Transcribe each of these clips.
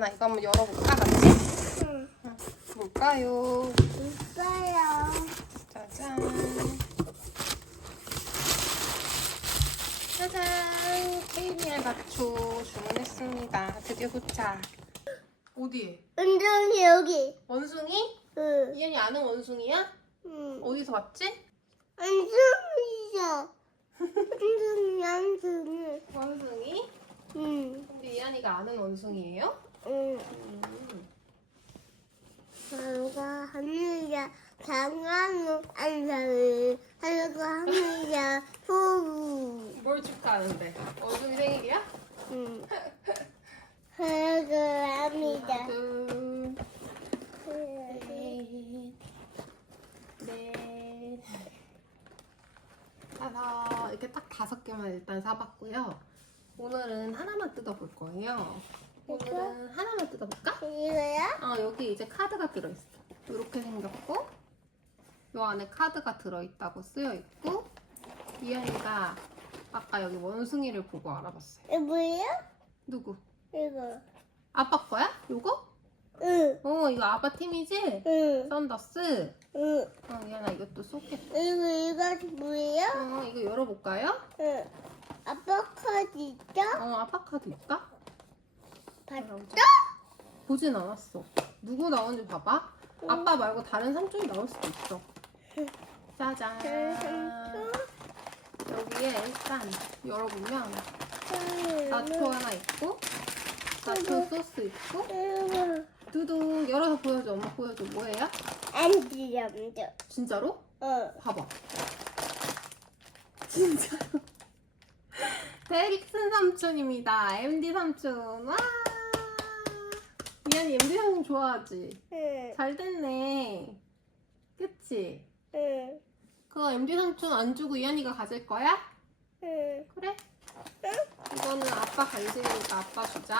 이하나 이거 한번 열어볼까 같이? 응. 뭘까요? 있어요. 짜잔. 짜잔. KBL 밥초 주문했습니다. 드디어 도착. 어디에? 은정이 여기. 원숭이? 응. 이현이 아는 원숭이야? 응. 어디서 봤지? 은정이야. 은정이 은정이. 원숭이? 응. 우리 이한이가 아는 원숭이에요? 응. 음. 하루가 하늘이야. 장난은 안사를 하루가 하늘이야. 후. 뭘 축하하는데? 원숭이 생일이야? 응. 하루가 합니다. 둘, 셋, 넷, 다섯. 이렇게 딱 다섯 개만 일단 사봤고요. 오늘은 하나만 뜯어볼 거예요. 오늘은 하나만 뜯어볼까? 이거야? 어, 여기 이제 카드가 들어있어. 이렇게 생겼고, 요 안에 카드가 들어있다고 쓰여있고, 이현이가 아까 여기 원숭이를 보고 알아봤어요. 이거 뭐야? 누구? 이거. 아빠 거야? 요거? 응. 어, 이거 아빠 팀이지? 응. 썬더스. 응. 어, 이현아 이것도 쏘겠다. 이거 이거 뭐야? 어, 이거 열어볼까요? 응. 아빠 카드 있죠? 어, 아빠 카드 있다? 봤어? 보진 않았어. 누구 나오는지 봐봐. 아빠 말고 다른 삼촌이 나올 수도 있어. 짜잔. 여기에 일단 열어보면 나초 하나 있고, 나초 소스 있고, 두둥 열어서 보여줘. 엄마 보여줘. 뭐예요? 안지점죠. 진짜로? 어. 봐봐. 진짜. 데릭슨 삼촌입니다. MD 삼촌. 와. 미안이 삼촌 좋아하지? 응. 잘 됐네. 그치? 응. 그거 MD 삼촌 안 주고 이한이가 가질 거야? 응. 그래? 이거는 아빠 간식이니까 아빠 주자.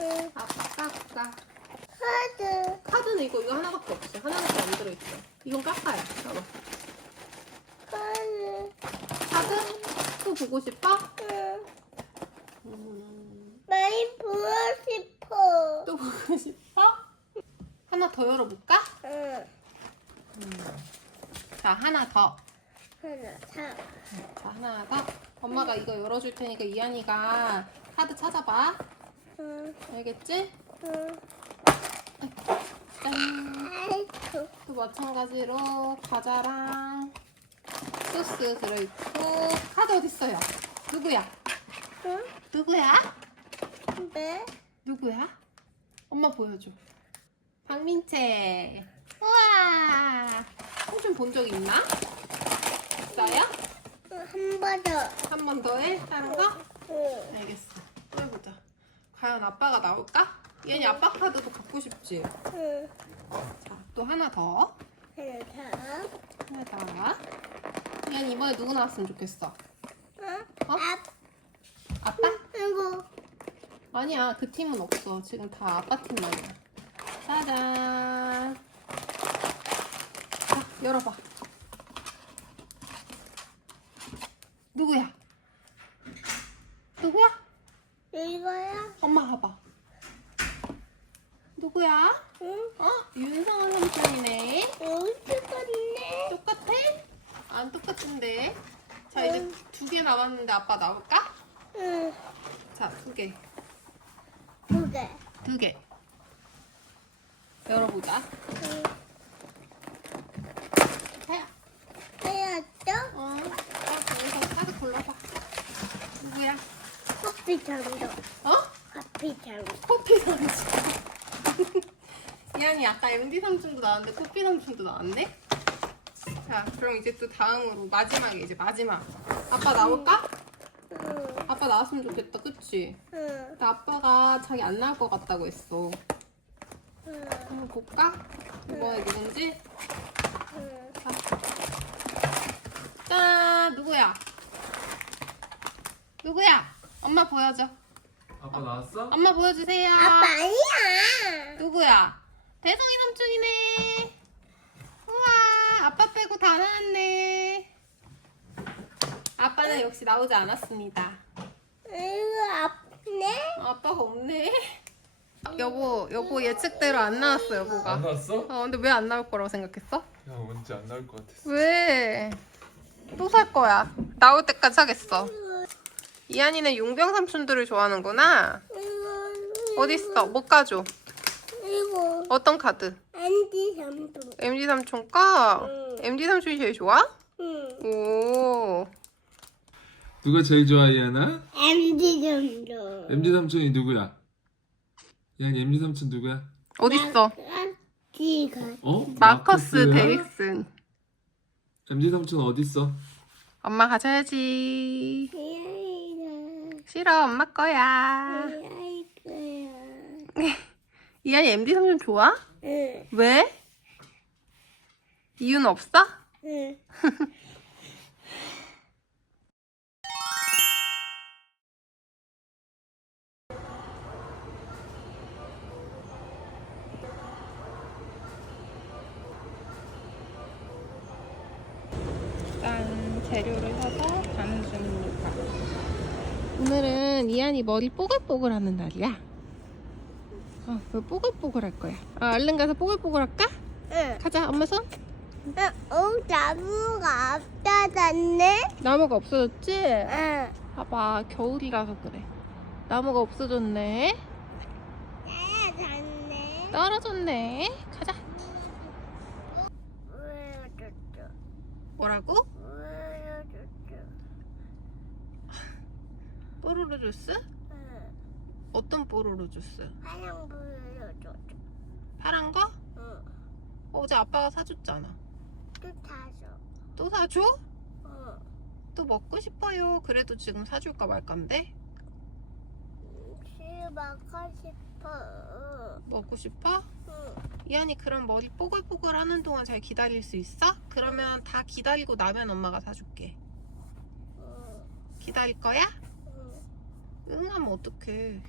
응. 아빠 깎아. 카드. 카드는 이거 이거 하나밖에 없어. 하나밖에 안 들어있어. 이건 깎아요. 봐봐. 카드. 카드 또 보고 싶어? 응. 음, 많이 보고 싶어. 또 보고 싶어? 하나 더 열어볼까? 응. 자, 하나 더. 하나, 사. 자, 하나 더. 엄마가 이거 열어줄 테니까 이한이가 카드 찾아봐. 응. 알겠지? 응. 짠. 아이고. 또 마찬가지로 과자랑 소스 들어있고 카드 어딨어요? 누구야? 응? 누구야? 네? 누구야? 엄마 보여줘. 박민채. 우와. 삼촌 본적 있나? 있어요? 한 번 더. 한 번 더 해? 다른 거? 응. 알겠어. 또 해보자. 과연 아빠가 나올까? 얘는 아빠 카드도 갖고 싶지? 응. 자, 또 하나 더. 하나 더. 하나 더. 얘는 이번에 누구 나왔으면 좋겠어? 응? 어? 아, 아빠? 이거. 아니야, 그 팀은 없어. 지금 다 아빠 팀만이야. 짜잔. 자, 열어봐. 누구야? 누구야? 이거야? 엄마 봐봐. 누구야? 응? 어? 윤성원 삼촌이네. 여기 찍었네. 똑같아? 안 똑같은데. 자, 이제 두개 남았는데 아빠 나올까? 응. 자, 두 개. 두 개. 두 개. 열어보자. 해야죠? 어. 자, 여기서 카드 골라봐. 누구야? 커피 장도. 어? 커피 장도. 커피 삼촌. 이한이 아까 MD 삼촌도 나왔는데 커피 삼촌도 나왔네? 자, 그럼 이제 또 다음으로 마지막에 이제 마지막. 아빠 나올까? 응. 아빠 나왔으면 좋겠다, 그치? 응. 근데 아빠가 자기 안 나올 것 같다고 했어. 응. 한번 볼까? 이번에 누군지? 응. 짠! 누구야? 누구야? 엄마 보여줘. 아빠 나왔어? 엄마 보여주세요. 아빠 아니야. 누구야? 대성이 삼촌이네. 우와, 아빠 빼고 다 나왔네. 아빠는 역시 나오지 않았습니다. 이거 아프네? 아빠가 없네. 여보 여보 예측대로 안 나왔어 여보가. 안 나왔어? 어 근데 왜 안 나올 거라고 생각했어? 야 뭔지 안 나올 것 같았어. 왜? 또 살 거야. 나올 때까지 사겠어. 이한이는 용병 삼촌들을 좋아하는구나. 어디 있어? 못 가져. 이거 어떤 카드? 안디 삼도. MG 삼촌 거. 응. MG 삼촌이 제일 좋아? 응. 오. 누가 제일 좋아 이하나? 안디 삼도. MZ 삼촌이 누구야? 이한 MZ 삼촌 누구야? 어디 있어? 안디가. 어? 마커스 마커스야? 데릭슨. MZ 삼촌 어디 있어? 엄마 가져야지. 이아이가. 싫어, 엄마 거야. 이아이가야. 이한이 MD 삼촌 좋아? 응. 왜? 이유는 없어? 응. 이한이 머리 뽀글뽀글 하는 날이야. 어, 왜 뽀글뽀글 할 거야? 아, 얼른 가서 뽀글뽀글 할까? 응. 가자, 엄마 손. 어, 나무가 없어졌네? 나무가 없어졌지? 응. 봐봐, 겨울이라서 그래. 나무가 없어졌네. 졌네. 떨어졌네. 가자. 뭐라고? 보여줬죠. 뽀로로 주스? 응. 어떤 뽀로로 주스? 하얀 보여줬죠. 파란 거? 응. 어제 아빠가 사줬잖아. 또 타줘. 또 사줘? 응. 또 먹고 싶어요. 그래도 지금 사줄까 말까인데? 술 먹고 싶어. 먹고 싶어? 응. 이한이 그럼 머리 뽀글뽀글 하는 동안 잘 기다릴 수 있어? 그러면 다 기다리고 나면 엄마가 사줄게. 응. 기다릴 거야? 응. 응 하면 어떡해.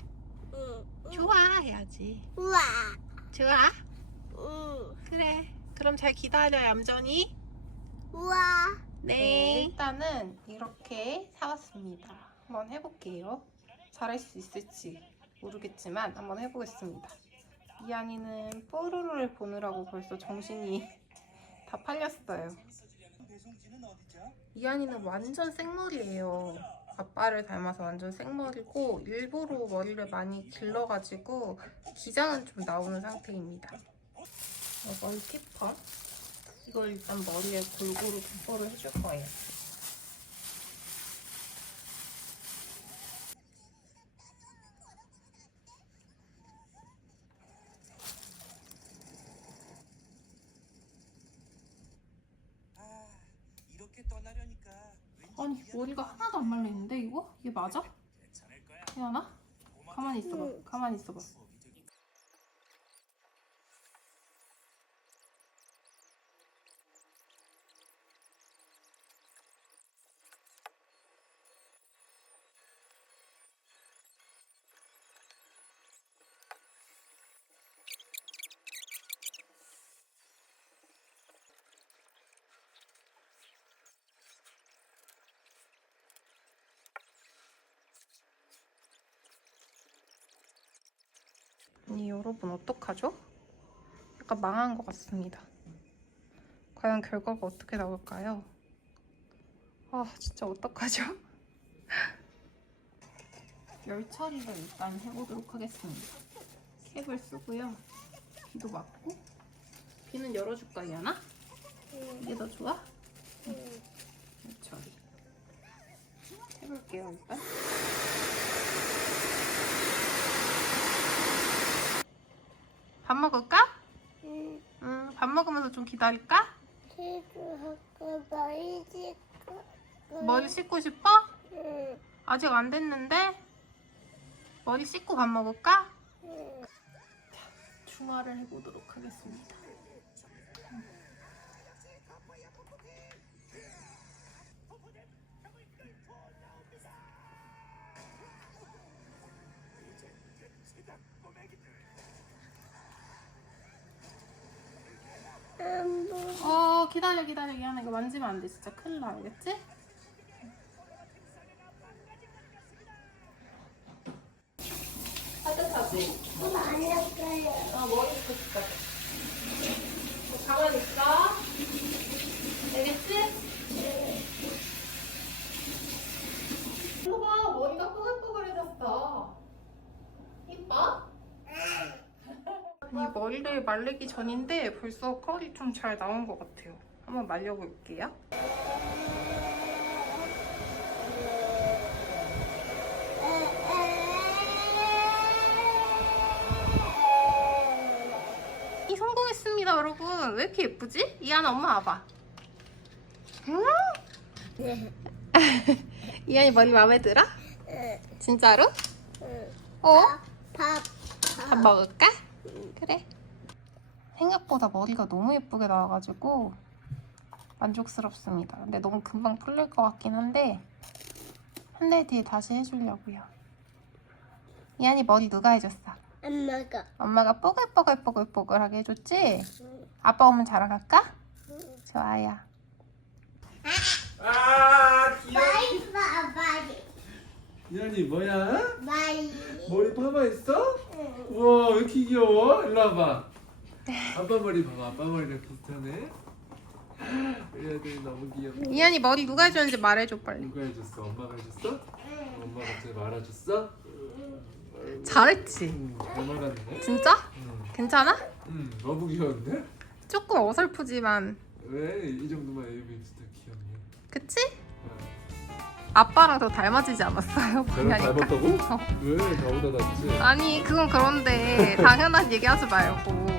응. 좋아 해야지. 우와. 좋아? 응. 그래. 그럼 잘 기다려 얌전히. 우와. 네. 일단은 이렇게 사왔습니다. 한번 해볼게요. 잘할 수 있을지 모르겠지만 한번 해보겠습니다. 이한이는 뽀로로를 보느라고 벌써 정신이 다 팔렸어요. 이한이는 완전 생머리예요. 아빠를 닮아서 완전 생머리고 일부러 머리를 많이 길러가지고 기장은 좀 나오는 상태입니다. 어, 머리 티퍼. 이걸 일단 머리에 골고루 분포를 해줄 거예요. 아, 이렇게 떠나려니까 왠지 아니 머리가 하나도 안 말리는데 이거? 이게 맞아? 태연아? 가만히 있어봐. 가만히 있어봐. 아니 여러분 어떡하죠? 약간 망한 것 같습니다. 과연 결과가 어떻게 나올까요? 아 진짜 어떡하죠? 열 처리를 일단 해보도록 하겠습니다. 캡을 쓰고요. 비도 맞고 비는 열어줄까 이하나? 응. 이게 더 좋아? 응. 열 처리 해볼게요 일단. 밥 먹을까? 응. 응, 밥 먹으면서 좀 기다릴까? 머리 씻고. 머리 씻고 싶어? 응. 아직 안 됐는데? 머리 씻고 밥 먹을까? 응. 중화를 해보도록 하겠습니다. 기다려, 기다려. 미안해. 이거 만지면 안 돼. 진짜 큰일 나. 알겠지? 따뜻하다. 거지? 안 할까요? 아 머리부터 빗자. 가만히 있어. 알겠지? 이거 봐 머리가 뽀글뽀글해졌어. 이뻐? 아니 머리를 말리기 전인데 벌써 컬이 좀 잘 나온 것 같아요. 한번 말려볼게요. 이 성공했습니다 여러분. 왜 이렇게 예쁘지? 이하나 엄마 와봐. 응? 네. 이한이 머리 마음에 들어? 응. 진짜로? 응. 어? 밥. 밥 먹을까? 생각보다 머리가 너무 예쁘게 나와가지고 만족스럽습니다. 근데 너무 금방 풀릴 것 같긴 한데 한 달 뒤에 다시 해주려고요. 이한이 머리 누가 해줬어? 엄마가. 엄마가 뽀글뽀글뽀글뽀글하게 해줬지? 아빠 오면 자러 갈까? 좋아요. 아 귀여워 마이. 이한이 뭐야? 마이. 머리 파마 했어? 응. 우와 왜 이렇게 귀여워? 일로 와봐 아빠 머리 봐봐 아빠 머리랑 비슷하네 우리 아들이 너무 귀엽네 이한이 머리 누가 해줬는지 말해줘 빨리. 누가 해줬어? 엄마가 해줬어? 엄마가 갑자기 말아줬어? 잘했지? 응, 잘 말았네 진짜? 응, 괜찮아? 응 너무 귀여운데? 조금 어설프지만 왜 이 정도만 애비 진짜 귀엽네 그치? 어. 아빠랑 더 닮아지지 않았어요? 저랑 보니까. 닮았다고? 어. 왜? 나보다 낫지? 아니 그건 그런데 당연한 얘기하지 말고.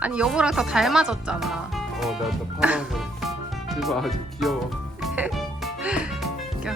아니 여보랑 더 닮아졌잖아 어, 나또 파마하고. 대박 아주 귀여워. 웃겨.